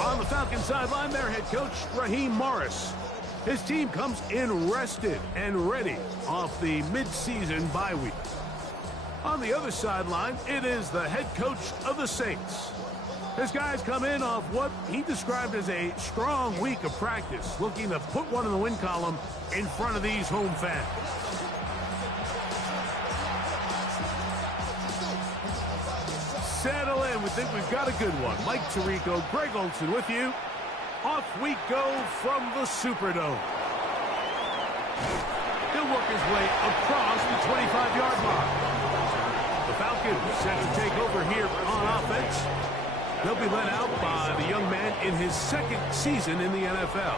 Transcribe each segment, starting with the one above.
On the Falcons sideline, their head coach, Raheem Morris. His team comes in rested and ready off the mid-season bye week. On the other sideline, it is the head coach of the Saints. His guys come in off what he described as a strong week of practice, looking to put one in the win column in front of these home fans. Settle in. We think we've got a good one. Mike Tirico, Greg Olson with you. Off we go from the Superdome. He'll work his way across the 25-yard line. The Falcons set to take over here on offense. They'll be led out by the young man in his second season in the NFL.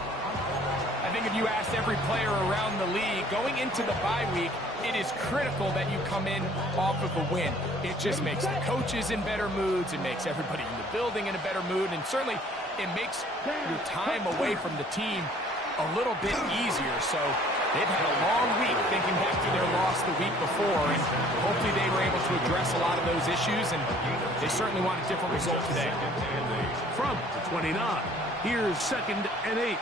I think if you asked every player around the league going into the bye week, it is critical that you come in off of a win. It just makes the coaches in better moods. It makes everybody in the building in a better mood. And certainly it makes your time away from the team a little bit easier. So they've had a long week thinking back to their loss the week before. And hopefully they were able to address a lot of those issues. And they certainly want a different result today. From the 29, here's 2nd and 8.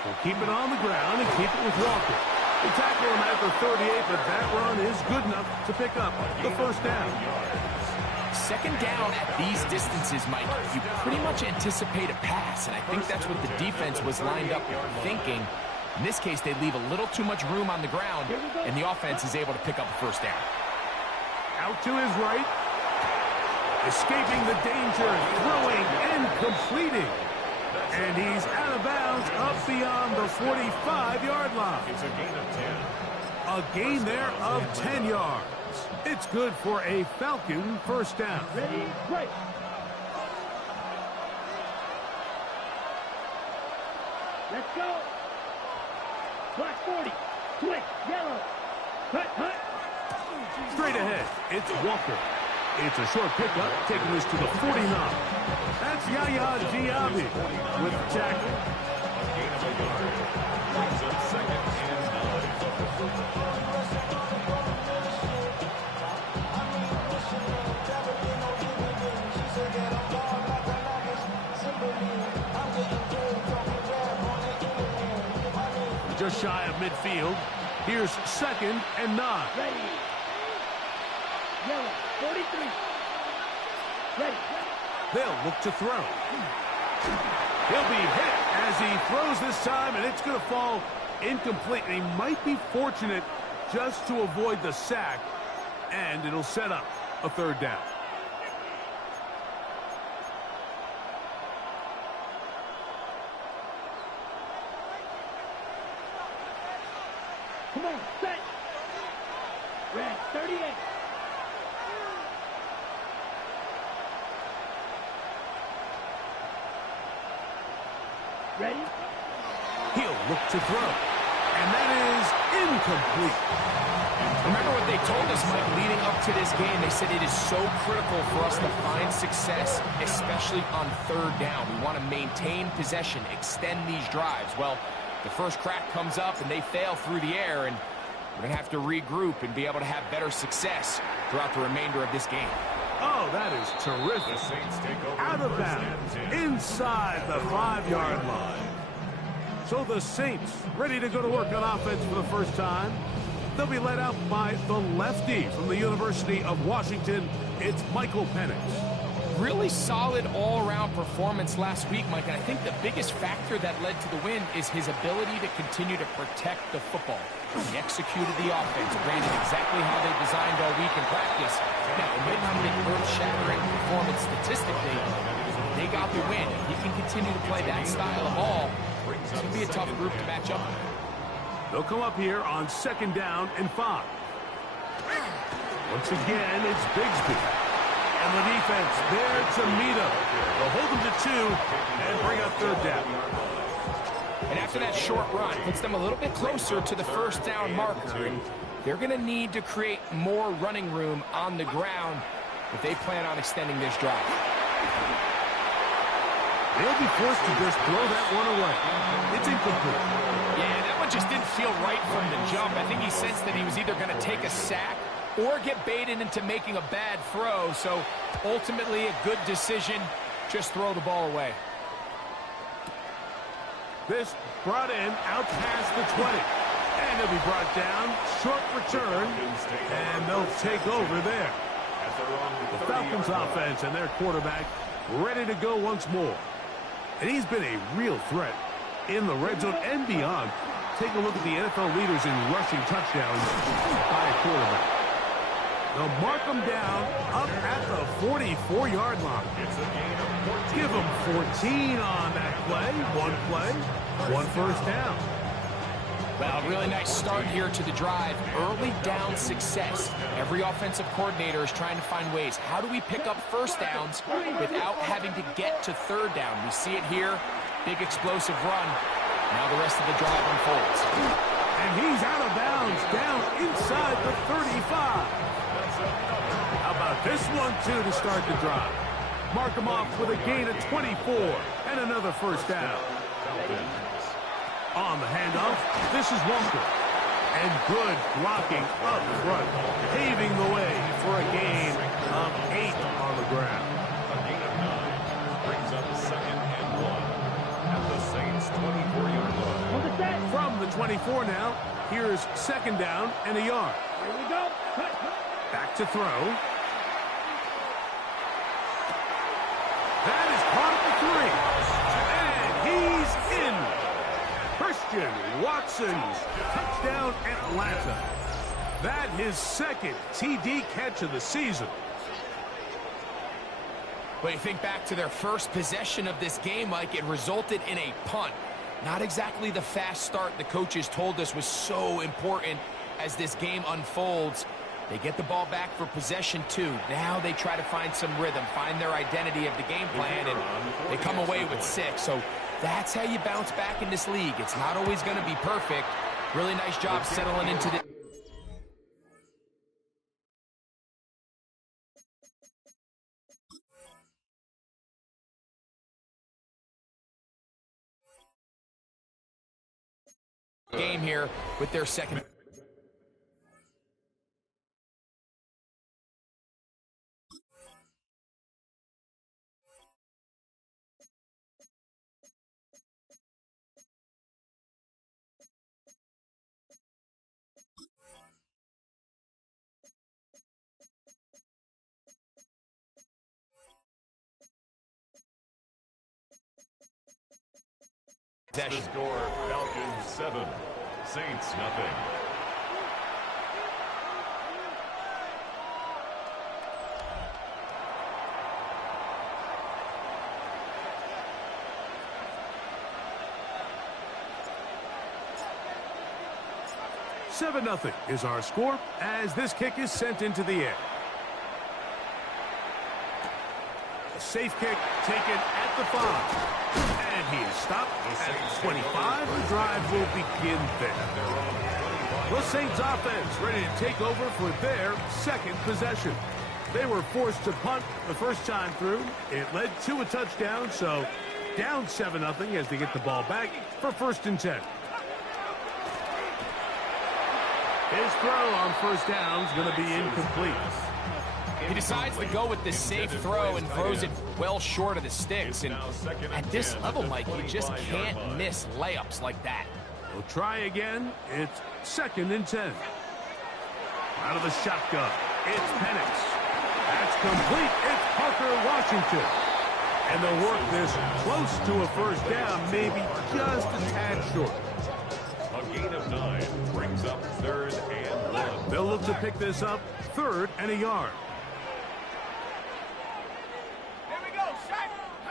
We'll keep it on the ground and keep it with Walker. They tackle him at the 38, but that run is good enough to pick up the first down. Second down at these distances, Mike, you pretty much anticipate a pass, and I think that's what the defense was lined up thinking. In this case, they leave a little too much room on the ground, and the offense is able to pick up the first down. Out to his right. Escaping the danger, throwing and completing. And he's out of bounds up beyond the 45-yard line. It's a gain of 10. A gain there of 10 yards. It's good for a Falcon first down. Ready, break. Let's go. Black 40. Switch. Yellow. Hut. Straight ahead, it's Walker. It's a short pickup, taking us to the 49. That's Yaya Diaby with the tackle. A gain of a yard. Brings up 2nd and 9. Just shy of midfield. Here's 2nd and 9. Ready. Yellow. 43. Ready. They'll look to throw. He'll be hit as he throws this time, and it's going to fall incomplete. And he might be fortunate just to avoid the sack, and it'll set up a third down. Come on, set. Red 38. Ready? He'll look to throw. And that is incomplete. Remember what they told us, Mike, leading up to this game. They said it is so critical for us to find success, especially on third down. We want to maintain possession, extend these drives. Well, the first crack comes up and they fail through the air, and we're going to have to regroup and be able to have better success throughout the remainder of this game. Oh, that is terrific. The Saints take over. Out of bounds, inside the 5-yard line. So the Saints ready to go to work on offense for the first time. They'll be led out by the lefty from the University of Washington. It's Michael Penix. Really solid all-around performance last week, Mike, and I think the biggest factor that led to the win is his ability to continue to protect the football. He executed the offense, ran it exactly how they designed all week in practice. Now, it might not be an earth-shattering performance statistically. They got the win. If he can continue to play that style of ball, it's going to be a tough group to match up with. They'll come up here on 2nd down and 5. Once again, it's Bigsby. And the defense there to meet him. They'll hold him to 2 and bring up third down. And after that short run, puts them a little bit closer to the first down marker. And they're going to need to create more running room on the ground if they plan on extending this drive. They'll be forced to just throw that one away. It's incomplete. Yeah, that one just didn't feel right from the jump. I think he sensed that he was either going to take a sack or get baited into making a bad throw. So ultimately a good decision. Just throw the ball away. This brought in out past the 20. And he'll be brought down. Short return. And they'll take over there. The Falcons offense and their quarterback ready to go once more. And he's been a real threat in the red zone and beyond. Take a look at the NFL leaders in rushing touchdowns by a quarterback. They'll mark them down up at the 44-yard line. Give them 14 on that play. One first down. Well, really nice start here to the drive. Early down success. Every offensive coordinator is trying to find ways. How do we pick up first downs without having to get to third down? We see it here. Big explosive run. Now the rest of the drive unfolds. And he's out of bounds, down inside the 35. How about this one, too, to start the drive? Mark him off with a gain of 24 and another first down. On the handoff, this is Walker. And good blocking up front, paving the way for a gain of 8 on the ground. A gain of 9 brings up 2nd and 1 at the Saints' 24-yard line. From the 24 now, here's 2nd down and a yard. Here we go. Back to throw. That is caught at the 3. And he's in. Christian Watson's touchdown Atlanta. That his 2nd TD catch of the season. But you think back to their first possession of this game, Mike, it resulted in a punt. Not exactly the fast start the coaches told us was so important as this game unfolds. They get the ball back for possession 2. Now they try to find some rhythm, find their identity of the game plan, and they come away with 6. So that's how you bounce back in this league. It's not always going to be perfect. Really nice job settling into the game here with their 2nd. The score, Falcons 7, Saints nothing. Seven 0 is our score as this kick is sent into the air. A safe kick taken at the 5. And he is stopped at 25. The drive will begin there. The Saints offense ready to take over for their 2nd possession. They were forced to punt the first time through. It led to a touchdown, so down 7 0 as they get the ball back for 1st and 10. His throw on first down is going to be incomplete. He decides to go with this safe throw and throws it well short of the sticks. And at this level, Mike, you just can't miss layups like that. We'll try again. It's 2nd and 10. Out of the shotgun, it's Penix. That's complete. It's Parker Washington. And they'll work this close to a first down, maybe just a tad short. A gain of 9 brings up 3rd and 1. They'll look to pick this up 3rd and a yard.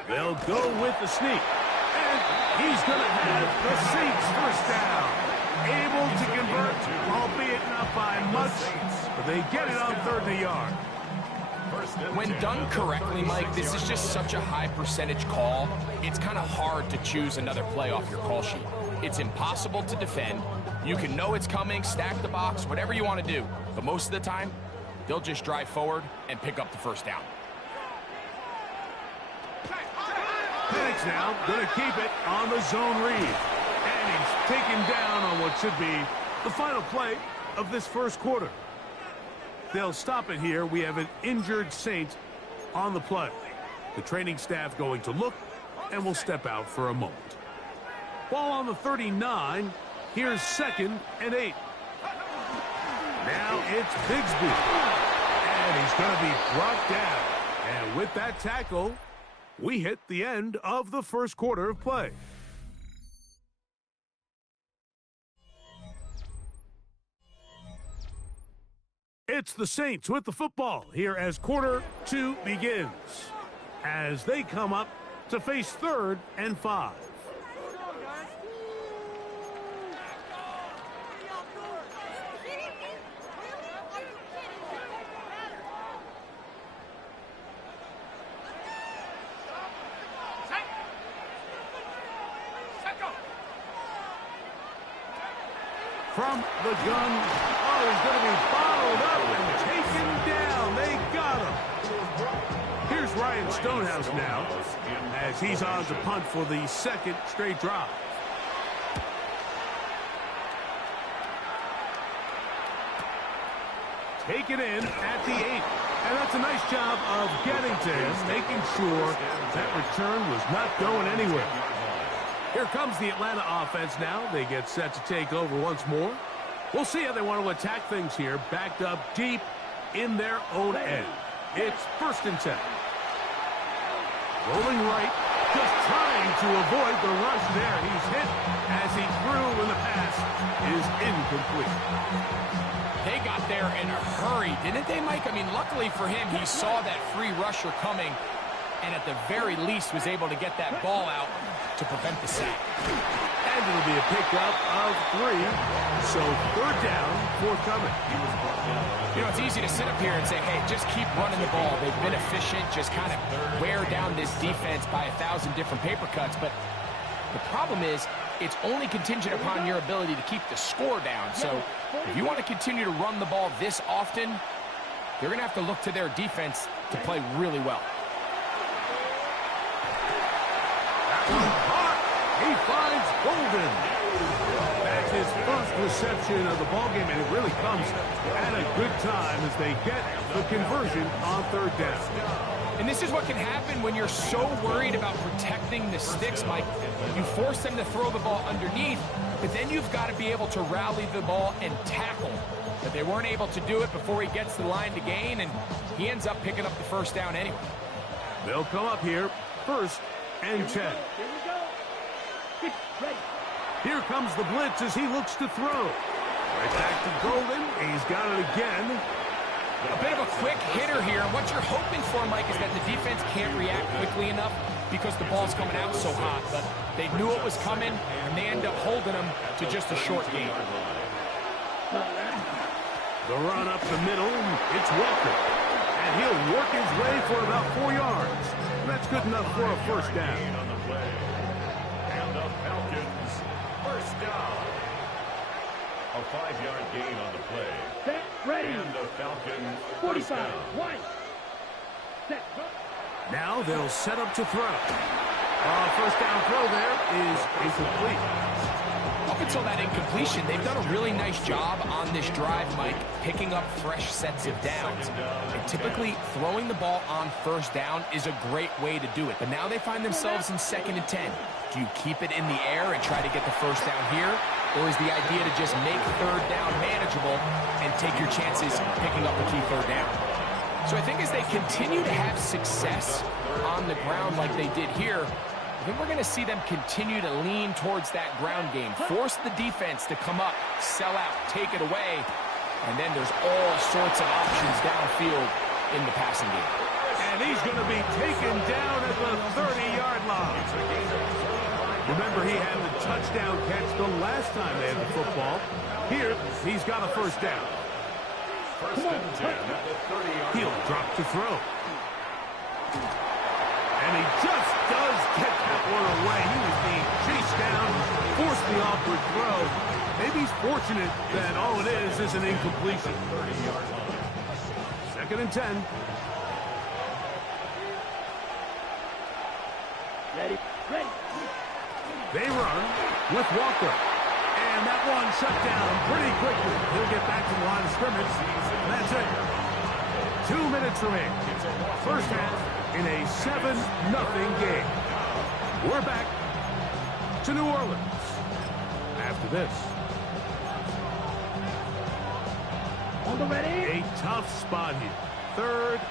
They'll go with the sneak. And he's going to have the Saints first down. Able to convert, albeit not by much, but they get it on 3rd and a yard. When done correctly, Mike, this is just such a high percentage call. It's kind of hard to choose another play off your call sheet. It's impossible to defend. You can know it's coming, stack the box, whatever you want to do. But most of the time, they'll just drive forward and pick up the first down. Penix now going to keep it on the zone read. And he's taken down on what should be the final play of this first quarter. They'll stop it here. We have an injured Saint on the play. The training staff going to look, and will step out for a moment. Ball on the 39. Here's 2nd and 8. Now it's Bigsby. And he's going to be brought down. And with that tackle, we hit the end of the first quarter of play. It's the Saints with the football here as quarter 2 begins, as they come up to face 3rd and 5. From the gun, he's going to be bottled up and taken down. They got him. Here's Ryan Stonehouse now, as he's on to punt for the 2nd straight drive. Taken in at the 8. And that's a nice job of getting to him, making sure that return was not going anywhere. Here comes the Atlanta offense now. They get set to take over once more. We'll see how they want to attack things here, backed up deep in their own end. It's 1st and 10. Rolling right, just trying to avoid the rush there. He's hit as he threw, and the pass is incomplete. They got there in a hurry, didn't they, Mike? I mean, luckily for him, he saw that free rusher coming, and at the very least was able to get that ball out to prevent the sack. And it'll be a pickup of 3, so 3rd down forthcoming. You know, it's easy to sit up here and say, hey, just keep running the ball. They've been efficient, just kind of wear down this defense by 1,000 different paper cuts. But the problem is, it's only contingent upon your ability to keep the score down. So if you want to continue to run the ball this often, they're going to have to look to their defense to play really well. He finds Golden. That's his first reception of the ballgame, and it really comes at a good time as they get the conversion on 3rd down. And this is what can happen when you're so worried about protecting the sticks, Mike. You force them to throw the ball underneath, but then you've got to be able to rally the ball and tackle. But they weren't able to do it before he gets to the line to gain, and he ends up picking up the 1st down anyway. They'll come up here, 1st and 10. Here comes the blitz as he looks to throw. Right back to Golden. He's got it again. A bit of a quick hitter here. And what you're hoping for, Mike, is that the defense can't react quickly enough because the ball's coming out so hot. But they knew it was coming, and they end up holding them to just a short gain. The run up the middle. It's Walker. And he'll work his way for about 4 yards. That's good enough for a 1st down. And the Falcons, 1st down. A 5-yard gain on the play. Set, ready. And the Falcons, 45. 1. Set, go. Now they'll set up to throw. 1st down throw there is incomplete. Up until that incompletion, they've done a really nice job on this drive, Mike, picking up fresh sets of downs. And typically, throwing the ball on 1st down is a great way to do it. But now they find themselves in 2nd and 10. Do you keep it in the air and try to get the 1st down here? Or is the idea to just make 3rd down manageable and take your chances picking up the key 3rd down? So I think as they continue to have success on the ground like they did here, I think we're going to see them continue to lean towards that ground game. Force the defense to come up, sell out, take it away, and then there's all sorts of options downfield in the passing game. And he's going to be taken down at the 30-yard line. Remember, he had the touchdown catch the last time they had the football. Here, he's got a 1st down. 1st and 10 at the 30-yard line. He'll drop to throw. And he just does get that one away. He was being chased down, forced the awkward throw. Maybe he's fortunate that all it is an incompletion. 30-yard line. 2nd and 10. Ready, ready. They run with Walker. And that one shut down pretty quickly. He'll get back to the line of scrimmage. That's it. 2 minutes remaining. First half in a 7-0 game. We're back to New Orleans after this. On the ready. A tough spot here. 3rd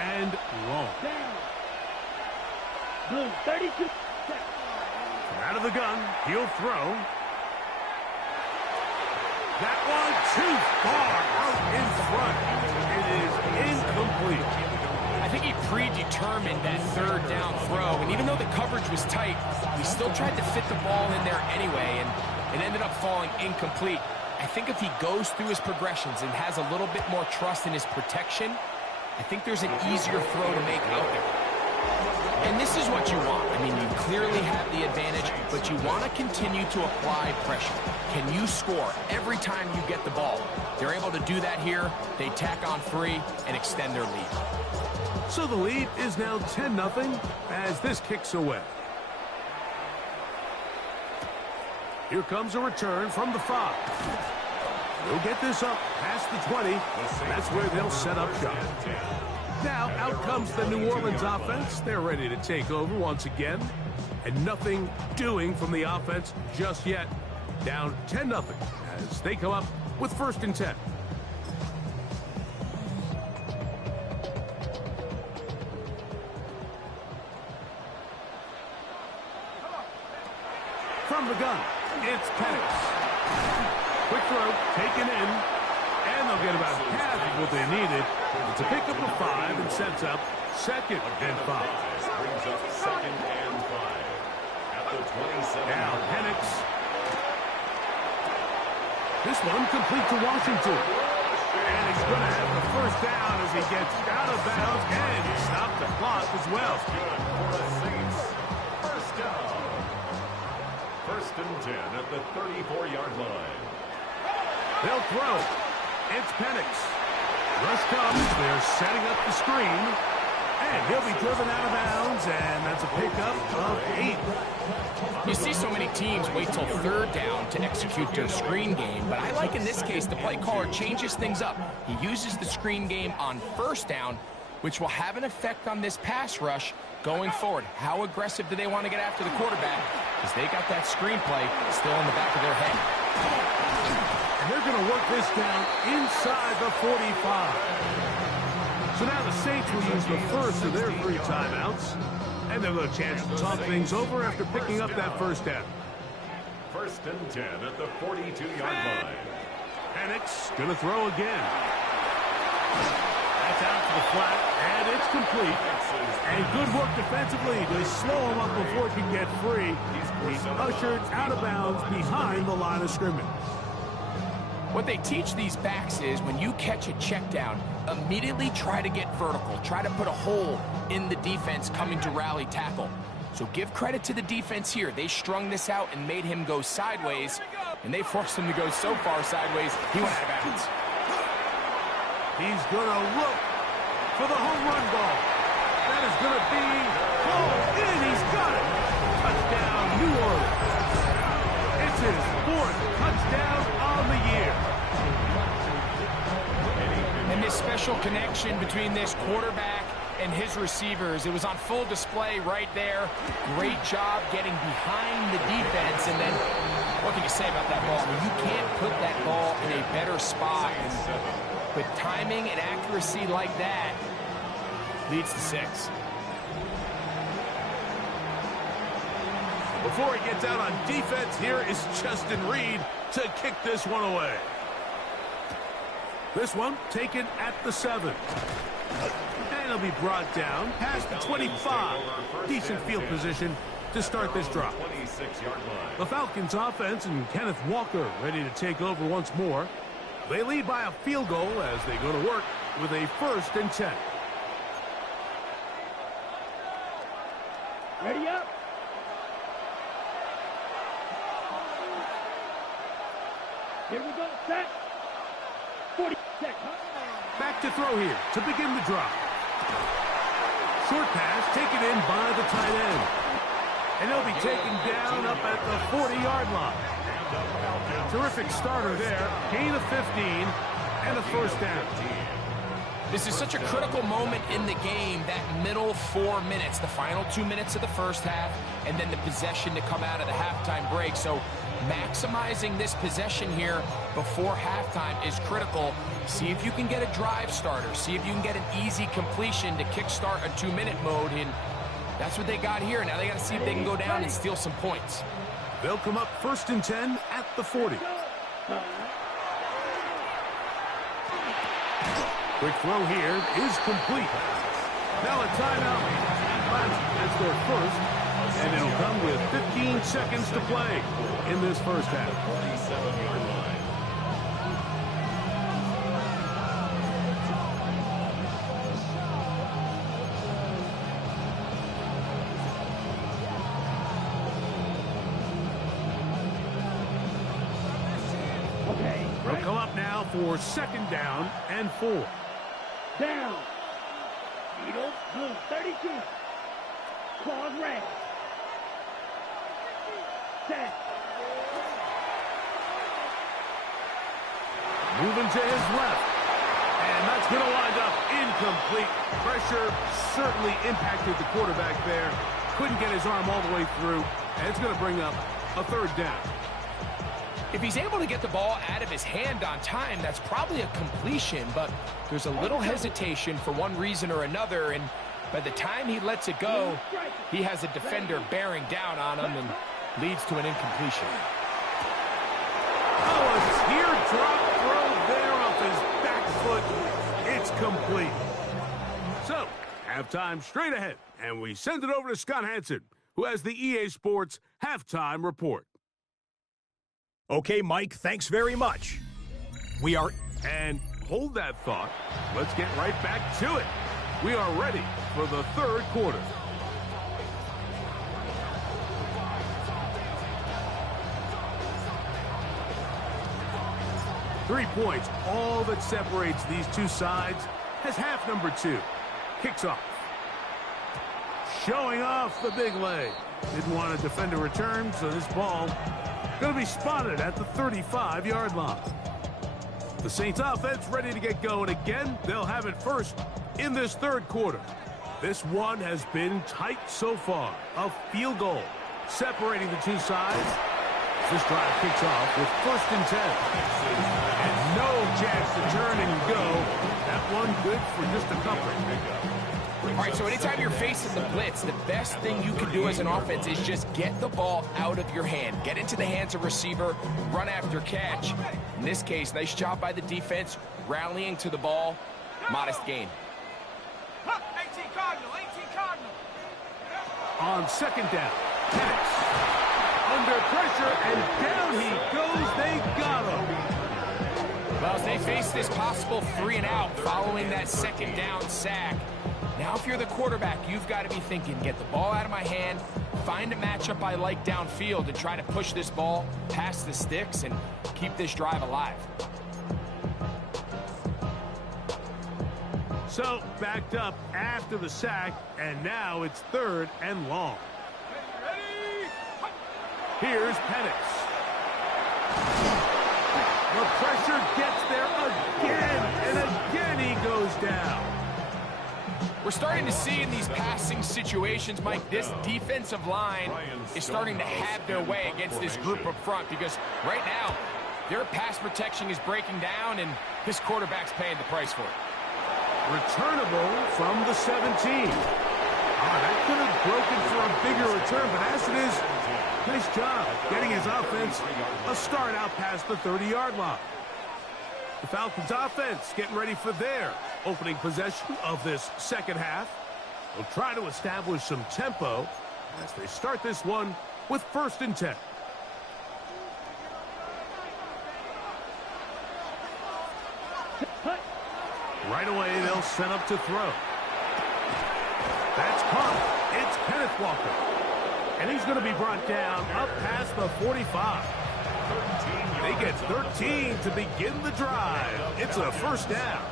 and long. Down. Blue, 32 seconds. Out of the gun, he'll throw. That one too far out in front. It is incomplete. I think he predetermined that 3rd down throw, and even though the coverage was tight, he still tried to fit the ball in there anyway, and it ended up falling incomplete. I think if he goes through his progressions and has a little bit more trust in his protection, I think there's an easier throw to make out there. And this is what you want. I mean, you clearly have the advantage, but you want to continue to apply pressure. Can you score every time you get the ball? They're able to do that here. They tack on 3 and extend their lead. So the lead is now 10-0 as this kicks away. Here comes a return from the 5. They'll get this up past the 20. That's where they'll set up shop. Now out comes the New Orleans offense. They're ready to take over once again. And nothing doing from the offense just yet. Down 10-0 as they come up with 1st and 10. From the gun, it's Penix. Quick throw, taken in, and they'll get about half of what they needed to pick up a 5 and sets up 2nd and 5. Brings up 2nd and 5 at the 27. Now Penix. This one complete to Washington. And he's going to have the 1st down as he gets out of bounds and stop the clock as well. Good for the Saints. 1st down. 1st and 10 at the 34-yard line. They'll throw. It's Penix. Rush comes. They're setting up the screen. And he'll be driven out of bounds, and that's a pickup of 8. You see so many teams wait till 3rd down to execute their screen game, but I like in this case the play caller changes things up. He uses the screen game on 1st down, which will have an effect on this pass rush going forward. How aggressive do they want to get after the quarterback? Because they got that screen play still in the back of their head. And they're going to work this down inside the 45. So now the Saints will use the first of their 3 timeouts. And they'll have a chance to talk things over after picking up that 1st down. 1st and 10 at the 42-yard line. Penix going to throw again. That's out to the flat, and it's complete. And good work defensively to slow him up before he can get free. He's ushered out of bounds behind the line of scrimmage. What they teach these backs is when you catch a check down, immediately try to get vertical. Try to put a hole in the defense coming to rally tackle. So give credit to the defense here. They strung this out and made him go sideways, and they forced him to go so far sideways, he went out of bounds. He's going to look for the home run ball. That is going to be pulled in. He's got it. Touchdown, New Orleans. It's his 4th touchdown on the year. And this special connection between this quarterback and his receivers, it was on full display right there. Great job getting behind the defense. And then, what can you say about that ball? I mean, you can't put that ball in a better spot. And with timing and accuracy like that, leads to 6. Before he gets out on defense, here is Justin Reed to kick this one away. This one taken at the 7. And he'll be brought down past the 25. Decent field position to start this drive. The Falcons offense and Kenneth Walker ready to take over once more. They lead by a field goal as they go to work with a 1st and 10. Ready up. Here we go. Set. 40 seconds. Back to throw here to begin the drive. Short pass taken in by the tight end. And he'll be taken down up at the 40-yard line. Terrific starter there. Gain of 15 and a 1st down. This is such a critical moment in the game, that middle 4 minutes, the final 2 minutes of the first half, and then the possession to come out of the halftime break. So maximizing this possession here before halftime is critical. See if you can get a drive starter. See if you can get an easy completion to kickstart a 2-minute mode. And that's what they got here. Now they got to see if they can go down and steal some points. They'll come up 1st and 10 at the 40. Quick throw here is complete. Now a timeout. That's their first, and it'll come with 15 seconds to play in this first half. 27-yard line. Okay. They'll come up now for 2nd down and 4. Down. Needle. Blue. 32. Claws red. Set. Moving to his left. And that's going to wind up incomplete. Pressure certainly impacted the quarterback there. Couldn't get his arm all the way through. And it's going to bring up a 3rd down. If he's able to get the ball out of his hand on time, that's probably a completion, but there's a little hesitation for one reason or another, and by the time he lets it go, he has a defender bearing down on him and leads to an incompletion. Oh, a teardrop throw there off his back foot. It's complete. So, halftime straight ahead, and we send it over to Scott Hansen, who has the EA Sports Halftime Report. Okay, Mike, thanks very much. We are... And hold that thought. Let's get right back to it. We are ready for the 3rd quarter. Three points, all that separates these two sides, as half number 2 kicks off. Showing off the big leg. Didn't want to defend a return, so this ball going to be spotted at the 35-yard line. The Saints offense ready to get going again. They'll have it first in this 3rd quarter. This one has been tight so far. A field goal separating the two sides. This drive kicks off with 1st and 10. And no chance to turn and go. That one good for just a couple. All right, so anytime you're facing the blitz, the best thing you can do as an offense is just get the ball out of your hand. Get into the hands of receiver, run after catch. In this case, nice job by the defense, rallying to the ball. Modest gain. 18 Cardinal, 18 Cardinal. On 2nd down, Penix under pressure, and down he goes. They got him. Well, as they face this possible 3 and out following that 2nd down sack, now if you're the quarterback, you've got to be thinking, get the ball out of my hand, find a matchup I like downfield, and try to push this ball past the sticks and keep this drive alive. So, backed up after the sack, and now it's 3rd and long. Here's Penix. The pressure gets there again, and again he goes down. We're starting to see in these passing situations, Mike, this defensive line is starting to have their way against this group up front, because right now, their pass protection is breaking down, and this quarterback's paying the price for it. Returnable from the 17. That could have broken for a bigger return, but as it is, nice job getting his offense a start out past the 30-yard line. The Falcons offense getting ready for their opening possession of this 2nd half. They'll try to establish some tempo as they start this one with 1st and 10. Right away, they'll set up to throw. That's caught. It's Kenneth Walker. And he's going to be brought down up past the 45. They get 13 to begin the drive. It's a 1st down.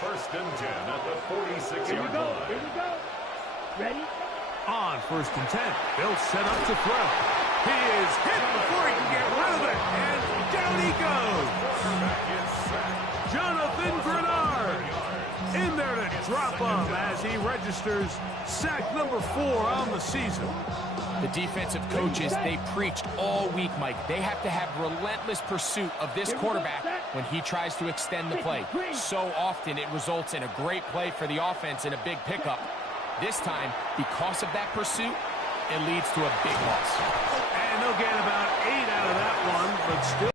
1st and 10 at the 46-yard line. Here we go. Ready? On 1st and 10, they'll set up to throw. He is hit before he can get rid of it, and down he goes. Quarterback is sacked. Jonathan Grenard in there to drop him as he registers sack number 4 on the season. The defensive coaches, they preached all week, Mike. They have to have relentless pursuit of this quarterback when he tries to extend the play. So often it results in a great play for the offense and a big pickup. This time, because of that pursuit, it leads to a big loss. And they'll get about 8 out of that one, but still.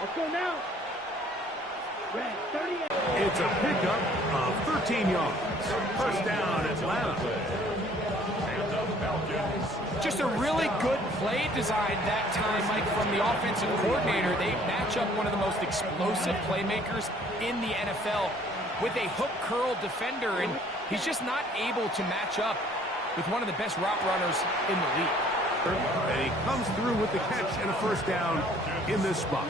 Let's go now. Red 38. It's a pickup of 13 yards. First down, Atlanta. Just a really good play design that time, Mike, from the offensive coordinator. They match up one of the most explosive playmakers in the NFL with a hook curl defender, and he's just not able to match up with one of the best route runners in the league. And he comes through with the catch and a first down in this spot.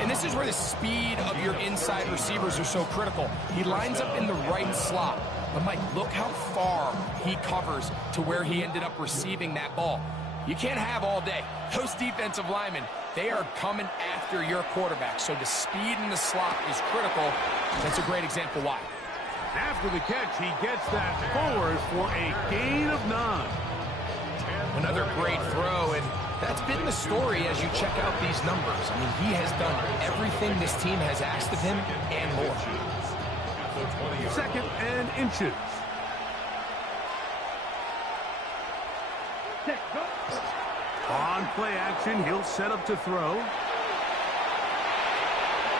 And this is where the speed of your inside receivers are so critical. He lines up in the right slot. But, Mike, look how far he covers to where he ended up receiving that ball. You can't have all day. Those defensive linemen, they are coming after your quarterback. So the speed in the slot is critical. That's a great example why. After the catch, he gets that forward for a gain of 9. Another great throw, and that's been the story as you check out these numbers. I mean, he has done everything this team has asked of him and more. 2nd and inches. On play action, he'll set up to throw.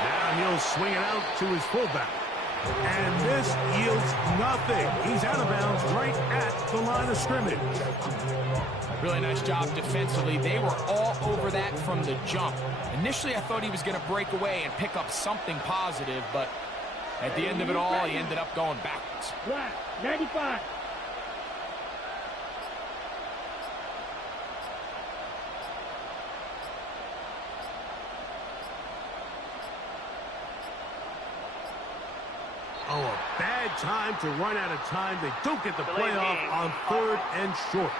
Now he'll swing it out to his fullback. And this yields nothing. He's out of bounds right at the line of scrimmage. Really nice job defensively. They were all over that from the jump. Initially, I thought he was going to break away and pick up something positive, but at the end of it all, he ended up going backwards. Black 95. Oh, a bad time to run out of time. They don't get the playoff on 3rd and short.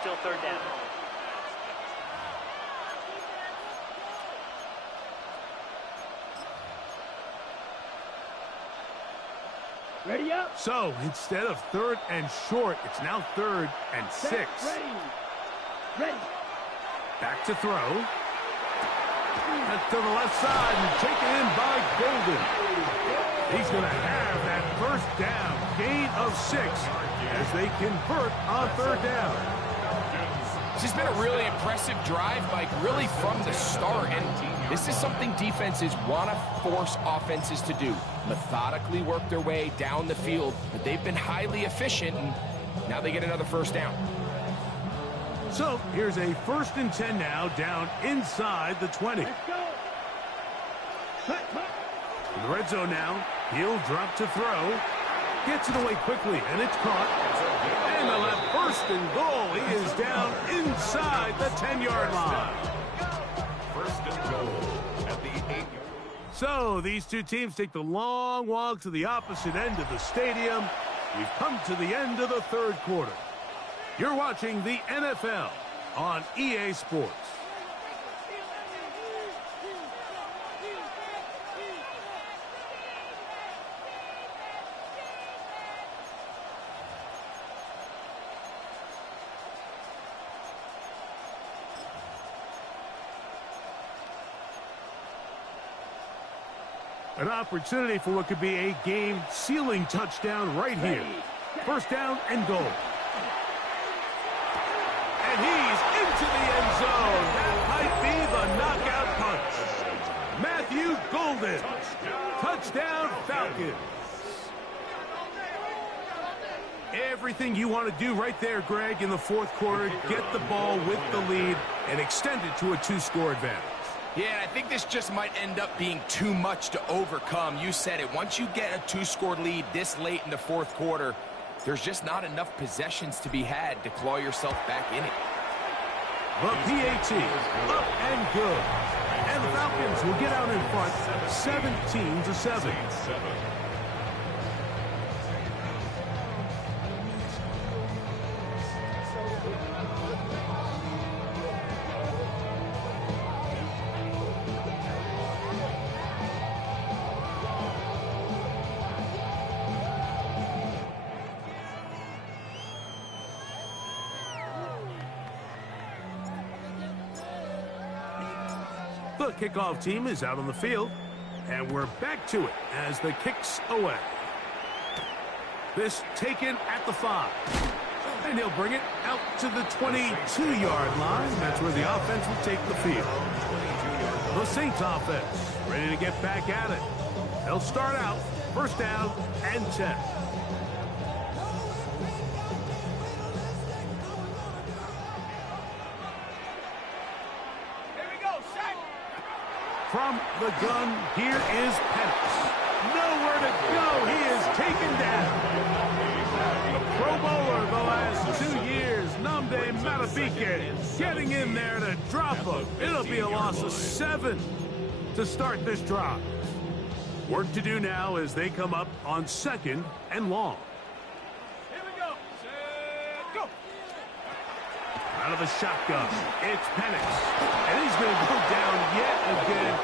Still 3rd down. Ready up. So instead of 3rd and short, it's now 3rd and 6. Ready. Ready. Back to throw. And to the left side and taken in by Golden. He's going to have that first down. Gain of 6 as they convert on 3rd down. This has been a really impressive drive, Mike, really from the start. And this is something defenses want to force offenses to do. Methodically work their way down the field. But they've been highly efficient, and now they get another first down. So here's a 1st and 10 now, down inside the 20. Let's go. Cut, cut. In the red zone now, he'll drop to throw. Gets it away quickly, and it's caught. And they'll have 1st and goal. He is down inside the 10-yard line. 1st and goal at the 8-yard. So these two teams take the long walk to the opposite end of the stadium. We've come to the end of the 3rd quarter. You're watching the NFL on EA Sports. An opportunity for what could be a game-sealing touchdown right here. 1st down and goal. And he's into the end zone. That might be the knockout punch. Matthew Golden. Touchdown Falcons. Everything you want to do right there, Greg, in the 4th quarter. Get the ball with the lead and extend it to a 2-score advantage. Yeah, I think this just might end up being too much to overcome. You said it. Once you get a 2-score lead this late in the 4th quarter, there's just not enough possessions to be had to claw yourself back in it. The PAT, up and good. And the Falcons will get out in front 17-7. The kickoff team is out on the field, and we're back to it as the kick's away. This taken at the 5. And he'll bring it out to the 22-yard line. That's where the offense will take the field. The Saints offense ready to get back at it. They'll start out first down and 10. From the gun, here is Penix. Nowhere to go. He is taken down. The Pro Bowler the last 2 years, Nnamdi Madubuike, getting in there to drop him. It'll be a loss of 7 to start this drive. Work to do now as they come up on 2nd and long. Here we go. Set, go. Out of the shotgun, it's Penix. And he's going to go down yet again.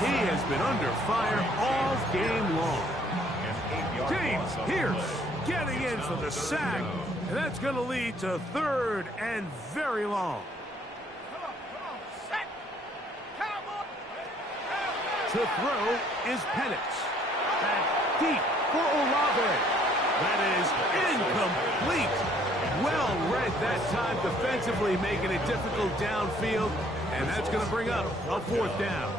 He has been under fire all game long. James Pierce getting in for the sack. And that's going to lead to 3rd and very long. Come on. Set. Cowboy. To throw is Penix. And deep for Olave. That is incomplete. Well read that time defensively, making it difficult downfield, and that's going to bring up a 4th down.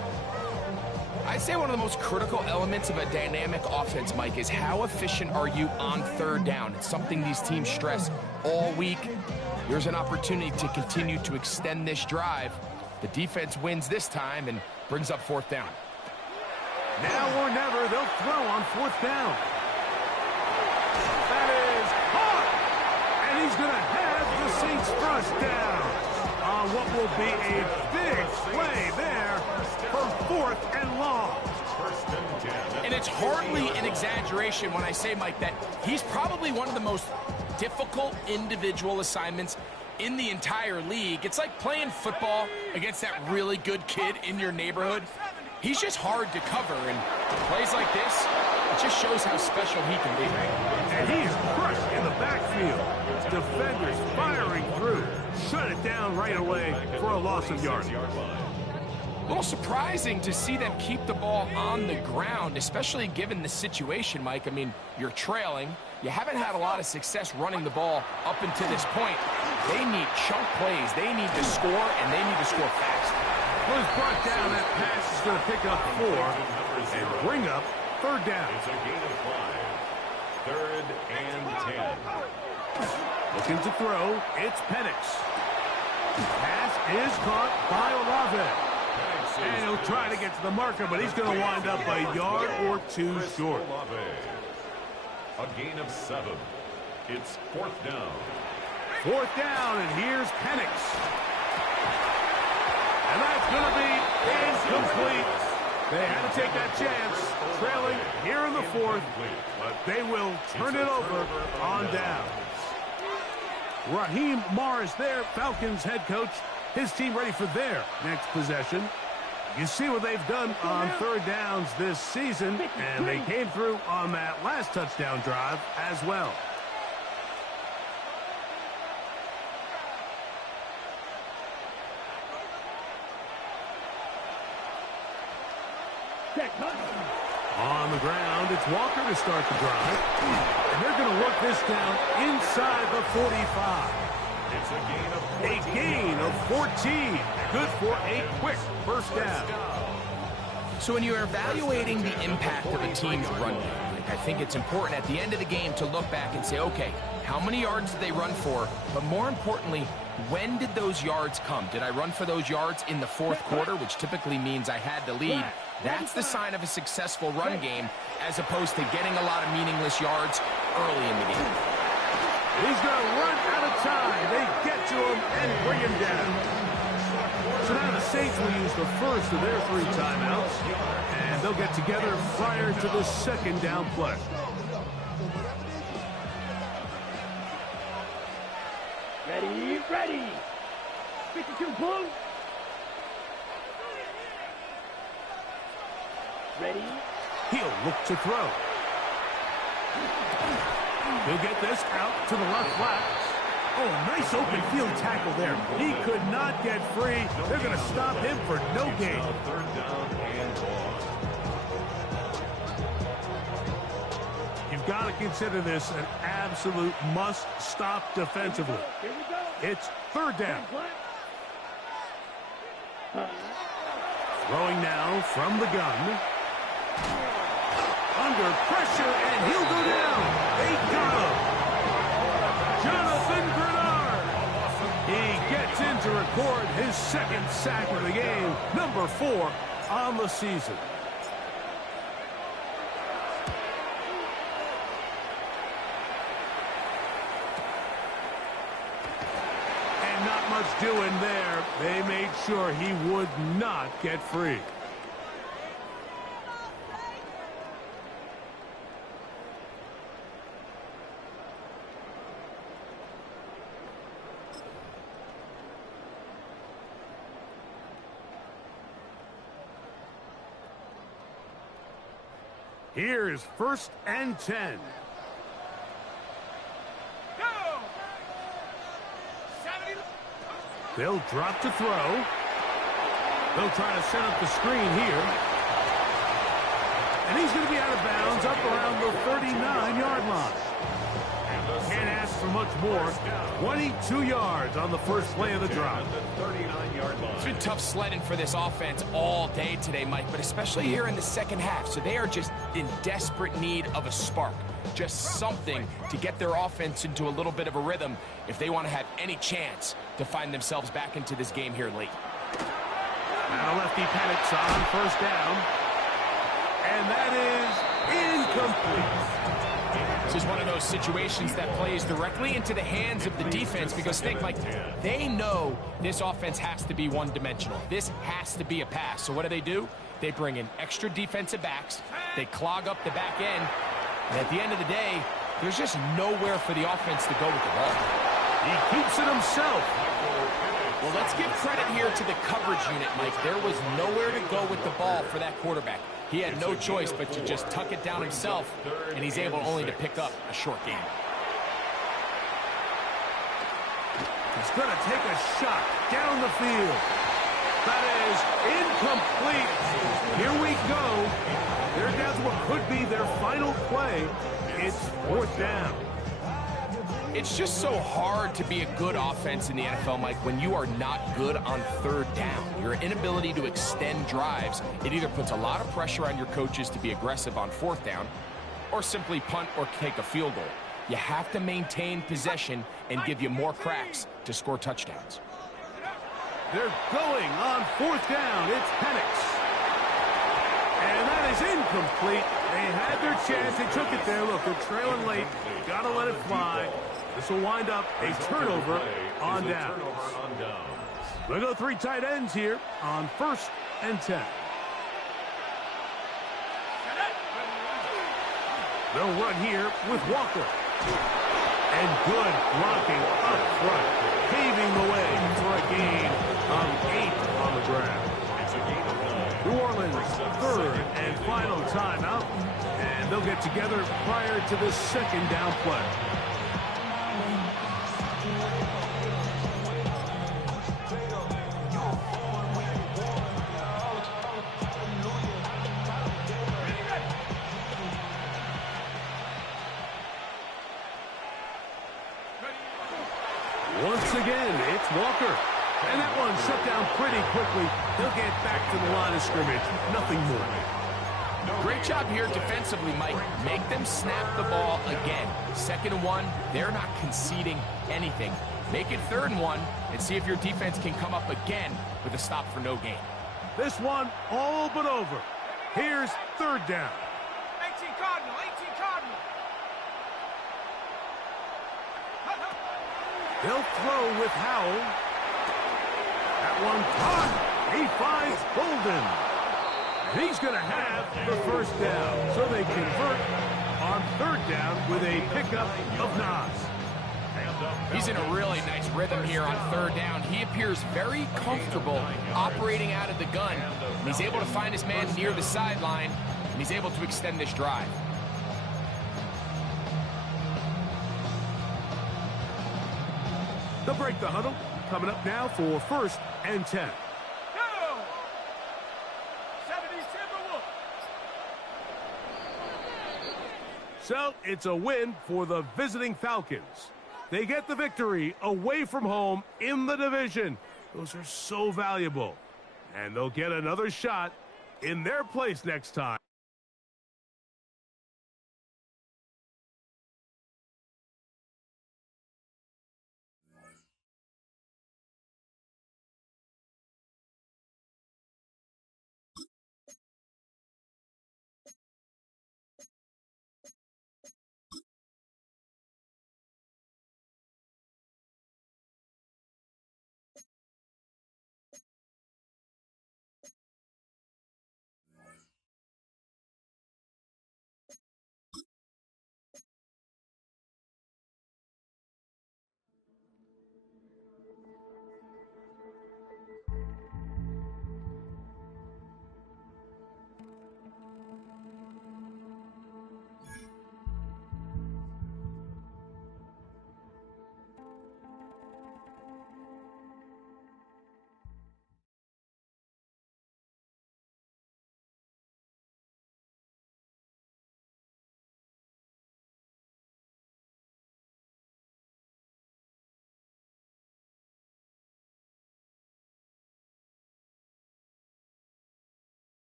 I'd say one of the most critical elements of a dynamic offense, Mike, is how efficient are you on 3rd down? It's something these teams stress all week. Here's an opportunity to continue to extend this drive. The defense wins this time and brings up 4th down. Now or never, they'll throw on 4th down. That is hard. And he's going to have the Saints first down on what will be a big play there for 4th and long. And it's hardly an exaggeration when I say, Mike, that he's probably one of the most difficult individual assignments in the entire league. It's like playing football against that really good kid in your neighborhood. He's just hard to cover, and plays like this, it just shows how special he can be. And he is crushed in the backfield. Defenders firing through. Shut it down right away for a loss of yardage. A little surprising to see them keep the ball on the ground, especially given the situation, Mike. I mean, you're trailing. You haven't had a lot of success running the ball up until this point. They need chunk plays. They need to score, and they need to score fast. Well, he's brought down. That pass is going to pick up 4 and bring up 3rd down. It's a gain of 5. 3rd and 10. Looking to throw, it's Penix. Pass is caught by Olave. And he'll try to get to the marker, but he's going to wind up a yard or 2 short. A gain of 7. It's 4th down. 4th down, and here's Penix. And that's going to be incomplete. They had to take that chance, trailing here in the 4th, but they will turn it over on down. Raheem Morris there, Falcons head coach. His team ready for their next possession. You see what they've done on 3rd downs this season, and they came through on that last touchdown drive as well. On the ground, it's Walker to start the drive. And they're going to work this down inside the 45. It's A gain of 14. Good for a quick first down. So when you're evaluating the impact of a team's run game, I think it's important at the end of the game to look back and say, okay, how many yards did they run for? But more importantly, when did those yards come? Did I run for those yards in the 4th quarter, which typically means I had the lead? That's the sign of a successful run game, as opposed to getting a lot of meaningless yards early in the game. He's going to run out of time. They get to him and bring him down. So now the Saints will use the first of their 3 timeouts, and they'll get together prior to the second down play. Ready, ready. 52 blue. Ready. He'll look to throw. He'll get this out to the left flat. Oh, a nice open field tackle there. He could not get free. They're going to stop him for no gain. Third down and long. You've got to consider this an absolute must-stop defensively. Here we go. It's third down. Flag. Throwing now from the gun. Under pressure, and he'll go down. They got him. Jonathan Grenard. He gets in to record his second sack of the game, number 4 on the season. And not much doing there. They made sure he would not get free. Here's first and 10. Go! They'll drop to throw. They'll try to set up the screen here. And he's going to be out of bounds up around the 39-yard line. Can't ask for much more. 22 yards on the first play of the drive. It's been tough sledding for this offense all day today, Mike, but especially here in the second half. So they are just in desperate need of a spark, just something to get their offense into a little bit of a rhythm if they want to have any chance to find themselves back into this game here late. Now lefty Penix on first down. And that is incomplete. This is one of those situations that plays directly into the hands of the defense because think, Mike, they know this offense has to be one-dimensional. This has to be a pass. So what do? They bring in extra defensive backs. They clog up the back end. And at the end of the day, there's just nowhere for the offense to go with the ball. He keeps it himself. Well, let's give credit here to the coverage unit, Mike. There was nowhere to go with the ball for that quarterback. He had no choice but to just tuck it down himself, and he's able only to pick up a short gain. He's going to take a shot down the field. That is incomplete. Here we go. They're down to what could be their final play. It's fourth down. It's just so hard to be a good offense in the NFL, Mike, when you are not good on third down. Your inability to extend drives, it either puts a lot of pressure on your coaches to be aggressive on fourth down or simply punt or take a field goal. You have to maintain possession and give you more cracks to score touchdowns. They're going on fourth down. It's Penix. And that is incomplete. They had their chance. They took it there. Look, they're trailing late. Got to let it fly. This will wind up a turnover on downs. We'll go 3 tight ends here on first and 10. They'll run here with Walker. And good blocking up front, paving the way for a gain of 8 on the ground. New Orleans, third and final timeout. And they'll get together prior to the second down play. Once again, it's Walker. And that one shut down pretty quickly. He'll get back to the line of scrimmage. Nothing more. Great job here defensively, Mike. Make them snap the ball again. 2nd and 1, they're not conceding anything. Make it 3rd and 1 and see if your defense can come up again with a stop for no gain. This one all but over. Here's 3rd down. 18 Cardinal, 18 Cardinal. They'll throw with Howell. That one caught. He finds Golden. And he's going to have the first down. So they convert on third down with a pickup of Nas. He's in a really nice rhythm here on third down. He appears very comfortable operating out of the gun. And he's able to find his man near the sideline, and he's able to extend this drive. They'll break the huddle. Coming up now for 1st and 10. Go! 70 Timberwolves. So it's a win for the visiting Falcons. They get the victory away from home in the division. Those are so valuable. And they'll get another shot in their place next time.